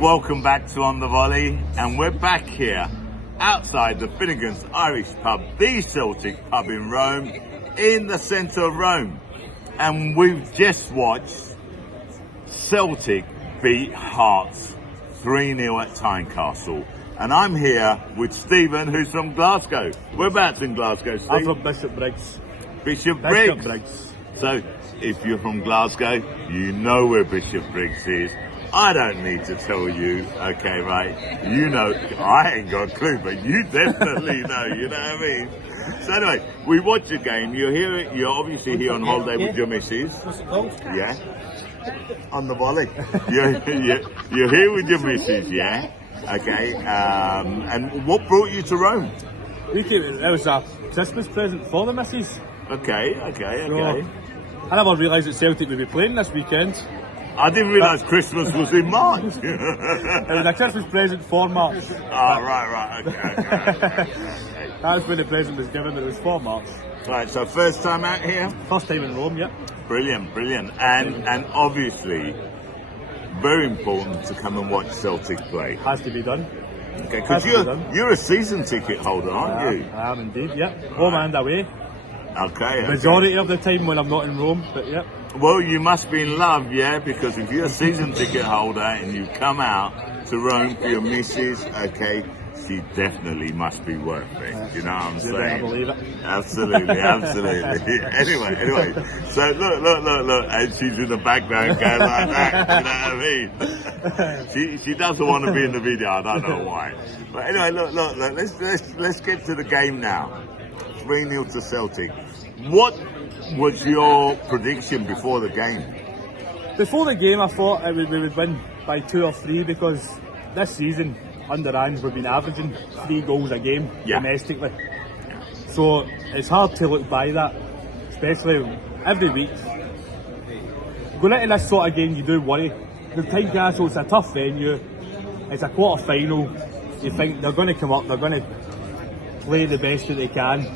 Welcome back to On the Volley, and we're back here outside the Finnegan's Irish pub, the Celtic pub in Rome, in the centre of Rome. And we've just watched Celtic beat Hearts 3-0 at Tynecastle. And I'm here with Stephen, who's from Glasgow. Whereabouts in Glasgow, Steve? I'm from Bishop Briggs. Bishop Briggs. So, if you're from Glasgow, you know where Bishop Briggs is. I don't need to tell you, okay, right? You know, I ain't got a clue, but you definitely know, you know what I mean? So anyway, we watch your game. You're obviously here on holiday with your missus. What's it called? Yeah. On the Volley. You're here with your missus, yeah? Okay. And what brought you to Rome? It was a Christmas present for the missus. Okay. So, I never realised that Celtic would be playing this weekend. I didn't realise Christmas was in March. It was a Christmas present for March. Oh, right. Okay. That's when the present was given, it was for March. Right, so first time out here? First time in Rome, yeah. Brilliant. And obviously, very important to come and watch Celtic play. Has to be done. Okay, because you're a season ticket holder, aren't you? I am indeed, yeah. Home and away. Okay. Majority of the time when I'm not in Rome, but yeah. Well, you must be in love, yeah, because if you're a season ticket holder and you come out to Rome for your missus, okay, she definitely must be worth it. You know what I'm saying? I believe it. Absolutely. Anyway. So look, and she's in the background going like that. You know what I mean? She doesn't want to be in the video. I don't know why. But anyway, look. Let's get to the game now. 3-0 to Celtic. What was your prediction before the game? Before the game, I thought we would win by 2 or 3 because this season, under Ange, we've been averaging 3 goals a game domestically. Yeah. So it's hard to look by that, especially every week. Going into this sort of game, you do worry. The Tynecastle, it's a tough venue. It's a quarter final. You think they're going to come up, they're going to play the best that they can.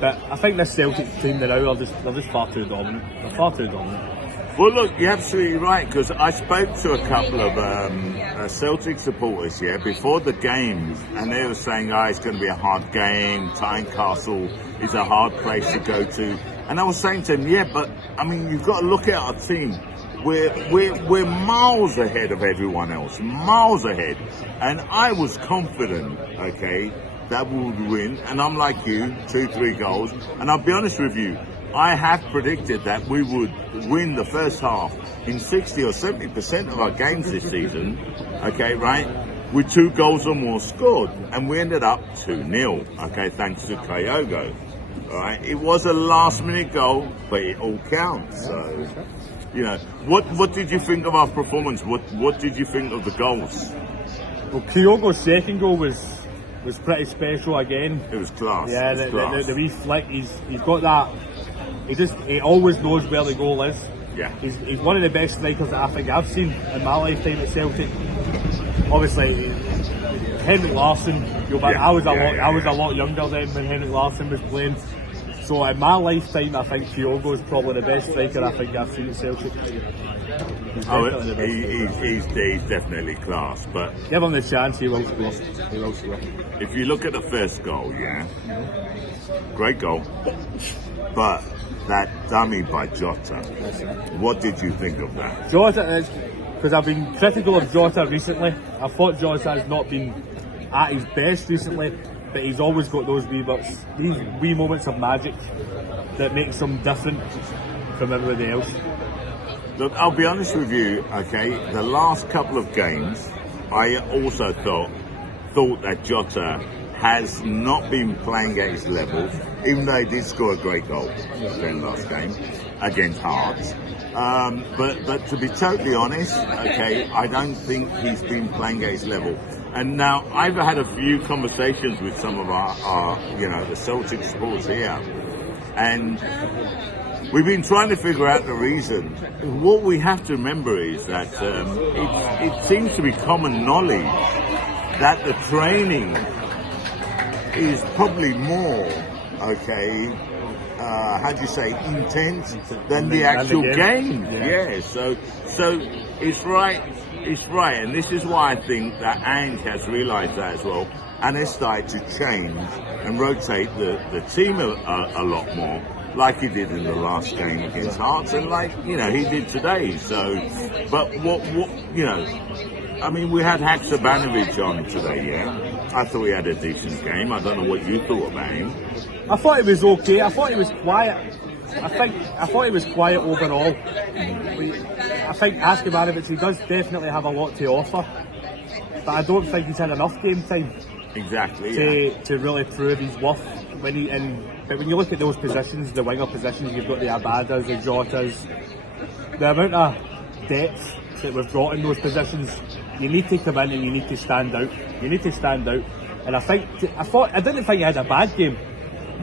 But I think this Celtic team they're just far too dominant. They're far too dominant. Well, look, you're absolutely right, because I spoke to a couple of Celtic supporters here before the game, and they were saying, it's going to be a hard game, Tynecastle is a hard place to go to. And I was saying to them, but, I mean, you've got to look at our team. We're miles ahead of everyone else, miles ahead. And I was confident, okay, that we would win, and I'm like you, 2-3 goals. And I'll be honest with you, I have predicted that we would win the first half in 60 or 70% of our games this season, okay, right? With 2 goals or more scored, and we ended up 2-0, okay, thanks to Kyogo. All right, it was a last-minute goal, but it all counts. So, you know, what did you think of our performance? What did you think of the goals? Well, Kyogo's second goal was pretty special again. It was class. Yeah, the wee flick. He's got that. He always knows where the goal is. Yeah. He's one of the best strikers that I think I've seen in my lifetime at Celtic. Obviously, Henrik Larsson. I was a lot younger then when Henrik Larsson was playing. So in my lifetime, I think Kyogo is probably the best striker I think I've seen at Celtic. He's definitely class, but give him the chance, he will score. If you look at the first goal, great goal, but that dummy by Jota, what did you think of that? Jota, because I've been critical of Jota recently. I thought Jota has not been at his best recently, but he's always got those wee moments of magic that makes him different from everybody else. Look, I'll be honest with you, okay, the last couple of games, I also thought that Jota has not been playing at his level, even though he did score a great goal in last game against Hearts. But to be totally honest, okay, I don't think he's been playing at his level. And now, I've had a few conversations with some of our the Celtic supporters here, and we've been trying to figure out the reason. What we have to remember is that it seems to be common knowledge that the training is probably more, intense than the actual game. Yeah, so it's right. It's right, and this is why I think that Ange has realised that as well, and has started to change and rotate the team a lot more, like he did in the last game against Hearts, and like he did today. So, but what I mean, we had Haksabanovic on today, yeah. I thought he had a decent game. I don't know what you thought about him. I thought he was okay. I thought he was quiet. I thought he was quiet overall. I think Haksabanovic, he does definitely have a lot to offer, but I don't think he's had enough game time. Exactly. To really prove his worth. But when you look at those positions, the winger positions, you've got the Abadas, the Jotas, the amount of depth that we've got in those positions. You need to come in and you need to stand out. And I didn't think he had a bad game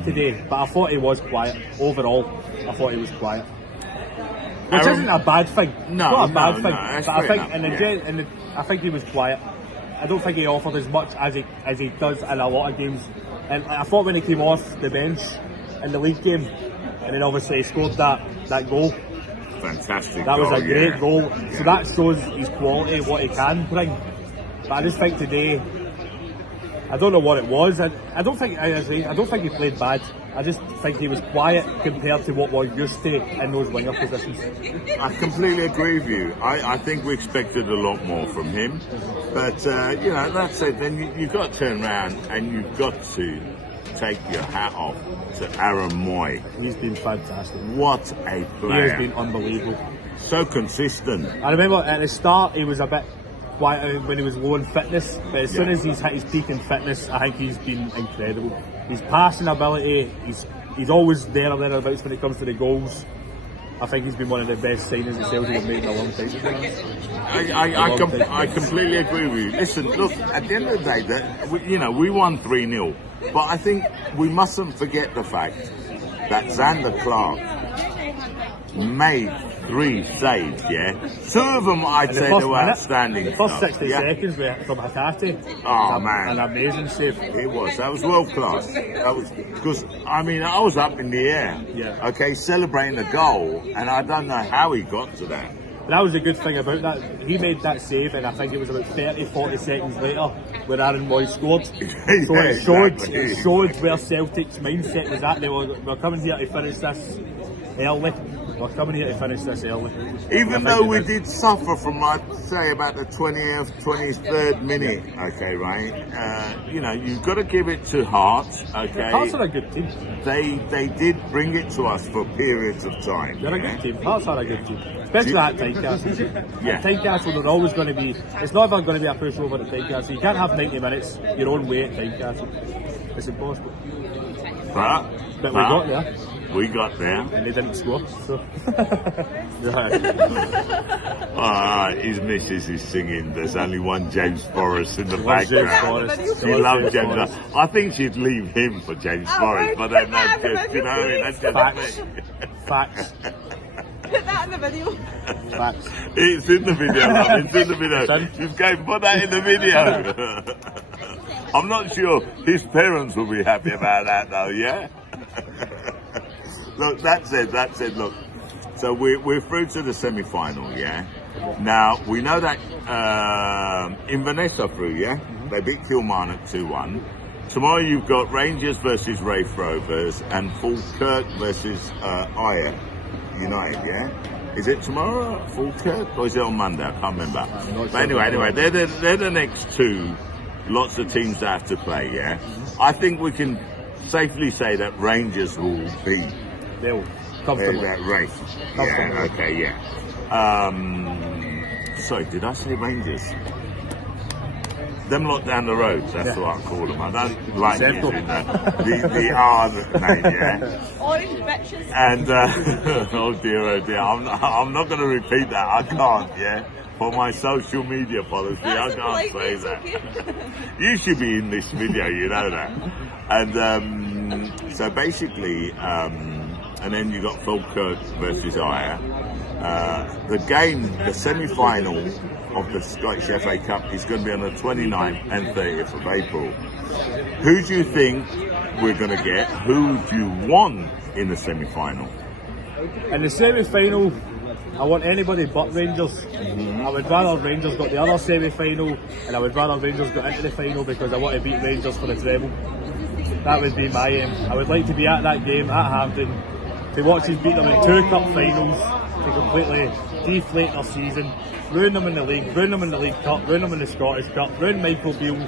today, but I thought he was quiet. Overall, I thought he was quiet. Which isn't a bad thing. No, not a bad thing. That's but I think enough, I think he was quiet. I don't think he offered as much as he does in a lot of games. And I thought when he came off the bench in the league game, and then obviously he scored that goal. Fantastic. That was a great goal. Yeah. So that shows his quality, what he can bring. But I just think today, I don't know what it was. I don't think he played bad. I just think he was quiet compared to what we're used to in those winger positions. I completely agree with you. I think we expected a lot more from him. But, that said, then you've got to turn around and you've got to take your hat off to Aaron Moy. He's been fantastic. What a player. He has been unbelievable. So consistent. I remember at the start he was a bit quiet when he was low in fitness, but as soon as he's hit his peak in fitness, I think he's been incredible. His passing ability, he's always there or thereabouts when it comes to the goals. I think he's been one of the best signings that Celtic have made in a long time. I completely agree with you. Listen, look, at the end of the day, we won 3-0, but I think we mustn't forget the fact that Xander Clark made 3 saves, yeah? 2 of them, I'd say, they were outstanding. The first 60 seconds from Hakati. Oh, man. An amazing save. It was. That was world class. That was because, I was up in the air. Yeah. Okay, celebrating the goal, and I don't know how he got to that. That was the good thing about that. He made that save, and I think it was about 30-40 seconds later where Aaron Moy scored. So it showed where Celtic's mindset was at. We're coming here to finish this early. Even though we did suffer from, I'd say, about the 20th, 23rd minute, okay, right? You've got to give it to Hearts, okay? Hearts are a good team. They did bring it to us for periods of time. They're a good team. Hearts are a good team. Especially that Tynecastle. Yeah. Tynecastle, they're always going to be, it's never going to be a pushover at Tynecastle. You can't have 90 minutes your own way at Tynecastle. It's impossible. But we got there. We got there. And they didn't score, so. His missus is singing. There's only one James Forrest in the background. She loves James Forrest. I think she'd leave him for James Forrest, but then that's just, that's just Facts. Put that in the video. Facts. It's in the video, love. It's in the video. She's going to put that in the video. I'm not sure his parents will be happy about that, though, yeah? Look, that said, look, so we're through to the semi-final, yeah? Now, we know that Inverness are through, yeah? They beat Kilmarnock 2-1. Tomorrow you've got Rangers versus Raith Rovers and Falkirk versus Ayr United, yeah? Is it tomorrow, Falkirk, or is it on Monday? I can't remember. But anyway, they're the next 2 lots of teams that have to play, yeah? I think we can safely say that Rangers will beat They'll comfortably. that race. Yeah, okay, yeah. Sorry, did I say Rangers? Them lot down the road, that's what I call them. I don't like using the R name, yeah? Orange bitches. And, oh dear, I'm not going to repeat that, I can't, yeah? For my social media policy, I can't say that. Okay. You should be in this video, you know that. And so basically, and then you got Falkirk versus Ayr. The semi-final of the Scottish FA Cup is going to be on the 29th and 30th of April. Who do you think we're going to get? Who do you want in the semi-final? In the semi-final, I want anybody but Rangers. I would rather Rangers got the other semi-final, and I would rather Rangers got into the final because I want to beat Rangers for the treble. That would be my aim. I would like to be at that game at Hampden, to watch us beat them in 2 cup finals, to completely deflate their season, ruin them in the league, ruin them in the League Cup, ruin them in the Scottish Cup, ruin Michael Beale.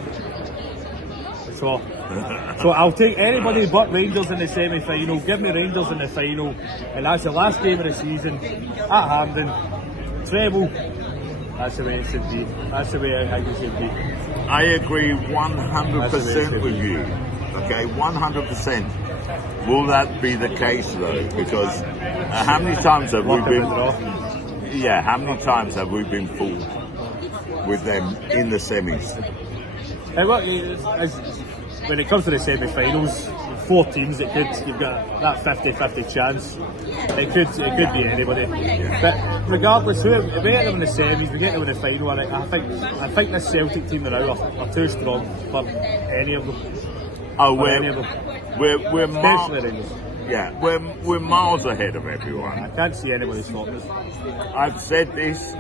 So I'll take anybody but Rangers in the semi-final. Give me Rangers in the final, and that's the last game of the season at Hampden. Treble. That's the way it should be. That's the way I think it should be. I agree 100% with you. Okay, 100%. Will that be the case though? Because how many times have we been? Yeah, how many times have we been fooled with them in the semis? When it comes to the semi-finals, 4 teams, you've got that 50-50 chance. It could be anybody. But regardless, we get them in the semis, we get them in the final. I think this Celtic team now are too strong for any of them. Oh, we're miles ahead of everyone. I can't see anybody stopping us. I've said this.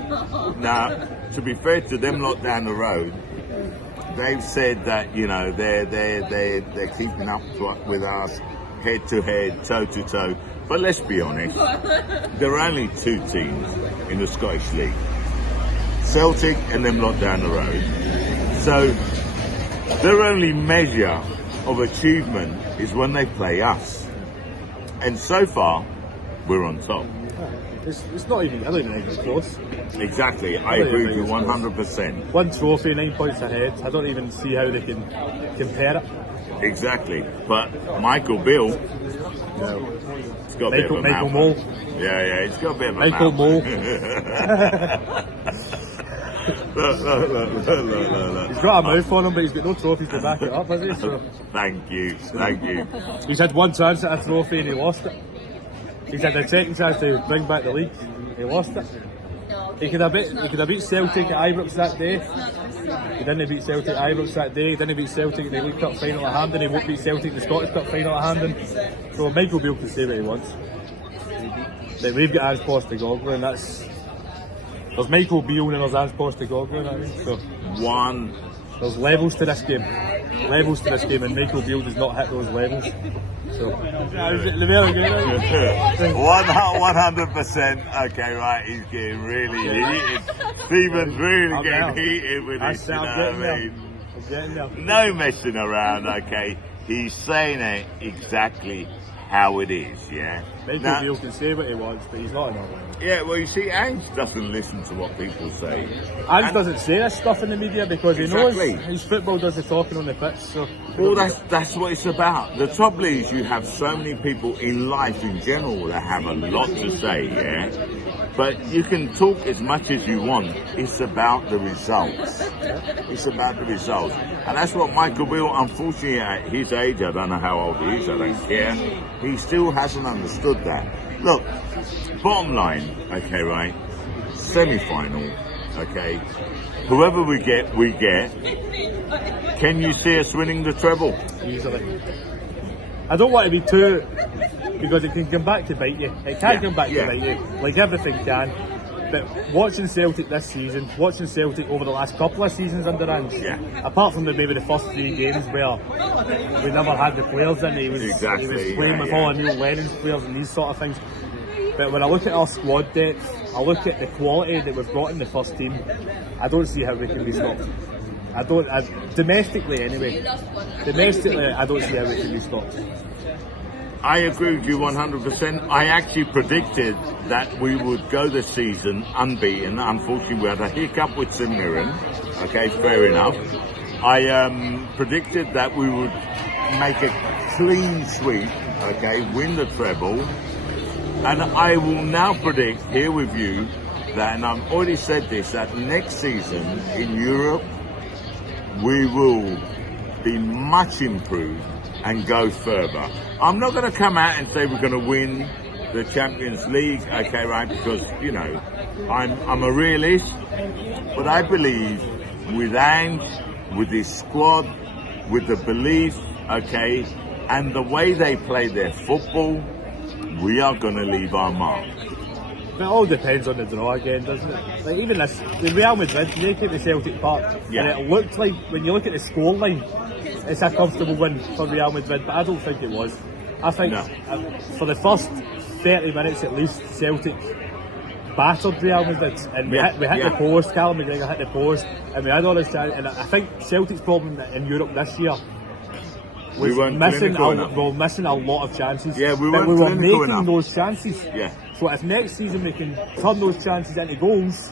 Now, to be fair to them lot down the road, they've said that they're keeping up with us head to head, toe to toe. But let's be honest, there are only 2 teams in the Scottish League: Celtic and them lot down the road. So their only measure of achievement is when they play us, and so far we're on top. It's not even. I don't even think it's close. Exactly, I agree with you 100%. 1 trophy, 9 points ahead. I don't even see how they can compare it. Exactly, but Michael Beale, it's got a bit of a Michael mouth. Mole. Yeah, it's got a bit of a Michael mouth. Mole. Look. He's got a mouth on him, but he's got no trophies to back it up, has he? So Thank you. he's had 1 chance at a trophy and he lost it. He's had a second chance to bring back the league. He lost it. He could have beat Celtic at Ibrox that day. He didn't beat Celtic at Ibrox that day. He didn't beat Celtic in the League Cup final at Hampden. He won't beat Celtic in the Scottish Cup final at Hampden. So Michael Beale can say what he wants. But we've got Ange Postecoglou, and there's Michael Beale and there's Ange Postecoglou. So there's levels to this game. And Michael Beale does not hit those levels. So 100%. Okay, right. He's getting really heated. Stephen's really getting heated with this. You know what I mean? No messing around. Okay, he's saying it exactly how it is. Yeah. Michael Beale can say what he wants, but he's not in our way. Yeah, well, you see, Ange doesn't listen to what people say. Ange doesn't say this stuff in the media because he knows his football does the talking on the pitch. So, well, that's what it's about. The trouble is, you have so many people in life in general that have a lot to say, yeah? But you can talk as much as you want. It's about the results. It's about the results. And that's what Michael Beale, unfortunately, at his age, I don't know how old he is, I don't care, he still hasn't understood that. Look, bottom line, okay, right, semi-final, okay, whoever we get. Can you see us winning the treble? Easily. I don't want to be too, because it can come back to bite you. It can come back to bite you, like everything can. But watching Celtic this season, watching Celtic over the last couple of seasons under Ange, apart from maybe the first 3 games where we never had the players in, he was playing with all the Neil Lennon's players and these sort of things. But when I look at our squad depth, I look at the quality that we've got in the first team, I don't see how we can be stopped. Domestically anyway. Domestically, I don't see how we can be stopped. I agree with you 100%. I actually predicted that we would go this season unbeaten. Unfortunately, we had a hiccup with St Mirren. Okay, fair enough. I predicted that we would make a clean sweep, okay, win the treble. And I will now predict here with you that, and I've already said this, that next season in Europe, we will be much improved and go further. I'm not going to come out and say we're going to win the Champions League, okay, right, because, you know, I'm a realist, but I believe with Ange, with his squad, with the belief, okay, and the way they play their football, we are going to leave our mark. But it all depends on the draw again, doesn't it? Like even this, the Real Madrid, they came to Celtic Park, Yeah. and it looked like, when you look at the scoreline, it's a comfortable win for Real Madrid, but I don't think it was. I think No. For the first 30 minutes at least, Celtic battered Real Madrid, and we hit Yeah. the post. Callum McGregor hit the post, and we had all this chance. And I think Celtic's problem in Europe this year We was weren't missing clinical enough. we were missing a lot of chances. Yeah, we but weren't we were clinical making enough. those chances. Yeah. So if next season we can turn those chances into goals,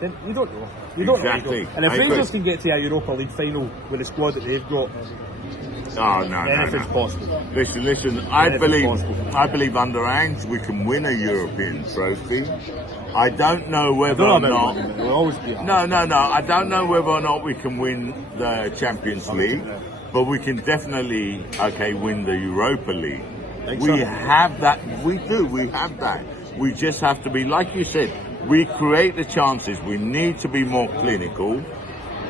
then you don't know. You don't Exactly. know. And if I Rangers agree. can get to a Europa League final with the squad that they've got, Oh, no. anything's possible. Listen, I Anything's possible. believe under Ange we can win a European trophy. I don't know whether or I don't know not. about it. We'll always be No. I don't know whether or not we can win the Champions League, but we can definitely, win the Europa League. Think We so? have that. We do. We have that. We just have to be, like you said, we create the chances. We need to be more clinical,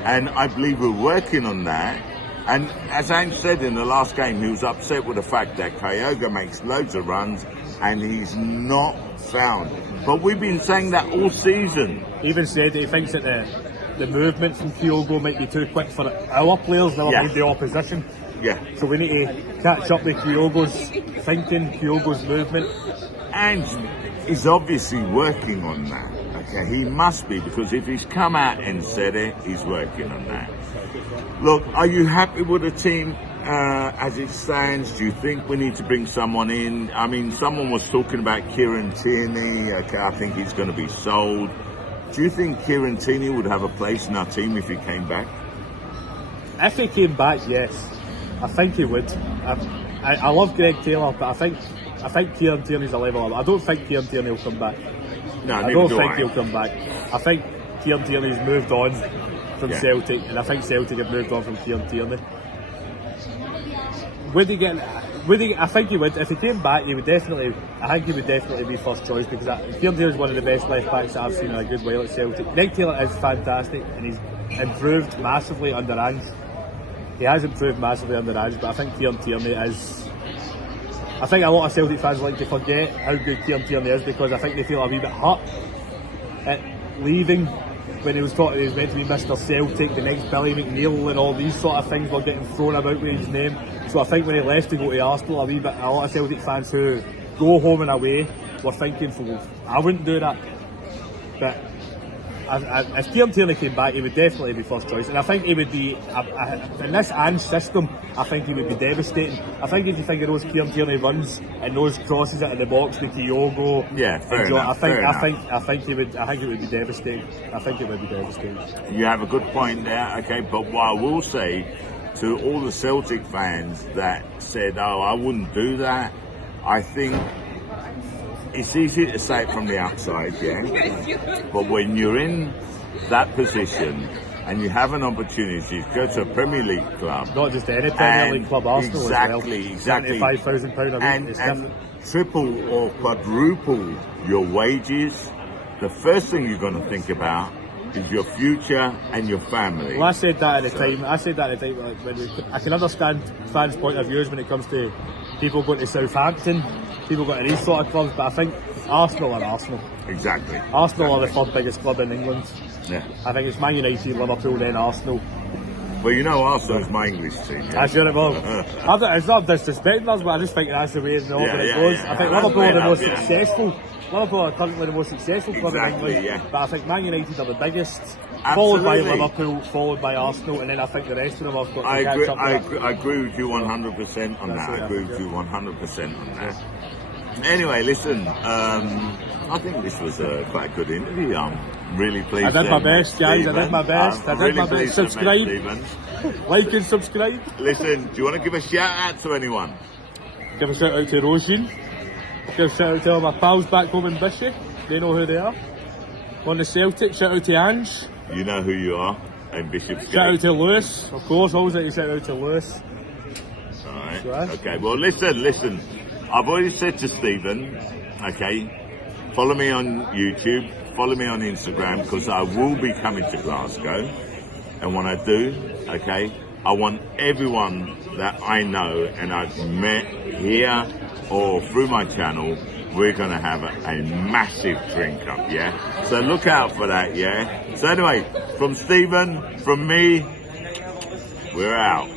and I believe we're working on that. And as Ange said in the last game, he was upset with the fact that Kyogo makes loads of runs and he's not found. But we've been saying that all season. Even said that he thinks that the movement from Kyogo might be too quick for our players, never Yeah. mind the opposition. Yeah. So we need to catch up with Kyogo's thinking, Kyogo's movement. And he's obviously working on that. Okay, he must be, because if he's come out and said it, he's working on that. Look, are you happy with the team as it stands? Do you think we need to bring someone in? I mean, someone was talking about Kieran Tierney. Okay, I think he's going to be sold. Do you think Kieran Tierney would have a place in our team if he came back? If he came back, yes, I think he would. I love Greg Taylor, but I think Kieran Tierney's a level up. I don't think Kieran Tierney will come back. No, I neither don't do think I. he'll come back. I think Kieran Tierney's moved on from Yeah. Celtic, and I think Celtic have moved on from Kieran Tierney. Would he get? I think he would. If he came back, he would definitely. I think he would definitely be first choice, because Kieran Taylor is one of the best left backs that I've seen in a good while at Celtic. Greg Taylor is fantastic, and he's improved massively under Ange. He has improved massively under Ange, but I think Kieran Tierney is. I think a lot of Celtic fans like to forget how good Kieran Tierney is, because I think they feel a wee bit hurt at leaving when he was talking. He was meant to be Mr. Celtic, the next Billy McNeil, and all these sort of things were getting thrown about with his name. So I think when he left to go to Arsenal, a lot of Celtic fans who go home and away were thinking, well, I wouldn't do that. But if Kieran Tierney came back, he would definitely be first choice, and I think he would be in this Ange system. I think he would be devastating. I think if you think of those Kieran Tierney runs and those crosses out of the box, the Kyogo, Yeah, fair and John, enough, I think he would. I think it would be devastating. I think it would be devastating. You have a good point there, okay, but what I will say to all the Celtic fans that said, oh, I wouldn't do that, I think it's easy to say it from the outside, yeah, but when you're in that position and you have an opportunity to go to a Premier League club, Not just any Premier League club, Arsenal exactly, as well. £75,000 a week. and It's different. triple or quadruple your wages, the first thing you're going to think about is your future and your family. Well, I said that at the time. Like, I can understand fans' point of views when it comes to people going to Southampton, people going to these sort of clubs, but I think Arsenal are Arsenal. Exactly. Arsenal are the third biggest club in England. Yeah. I think it's Man United, Liverpool, then Arsenal. Well, you know, Arsenal is my English team. Yeah? I should have all. It's not disrespecting us, but I just think that's the way the order it yeah, goes. yeah. I think That's Liverpool are the fair most enough, yeah. successful. Liverpool are currently the most successful club Exactly, in England. yeah. But I think Man United are the biggest, followed by Absolutely. Liverpool, followed by Arsenal, and then I think the rest of them have got to I catch agree, up I, with agree, I agree with you 100% on that. I agree with you 100% on that. Anyway, listen, I think this was quite a good interview. I'm really pleased. I did my to have best, guys. I met did my best. Stephen. I did my I'm really best. pleased to have met Subscribe. Stephen. Like and subscribe. Listen, do you want to give a shout out to anyone? Give a shout out to Roisin. Give a shout out to all my pals back home in Bishop. They know who they are. On the Celtic, shout out to Ange. You know who you are, and Bishop's Shout out to Lewis, of course. Always like to shout out to Lewis. Alright, Right. okay, well listen, I've already said to Stephen, okay, follow me on YouTube, follow me on Instagram, because I will be coming to Glasgow, and when I do, okay, I want everyone that I know and I've met here or through my channel, we're going to have a massive drink up, yeah? So look out for that, yeah? So anyway, from Stephen, from me, we're out.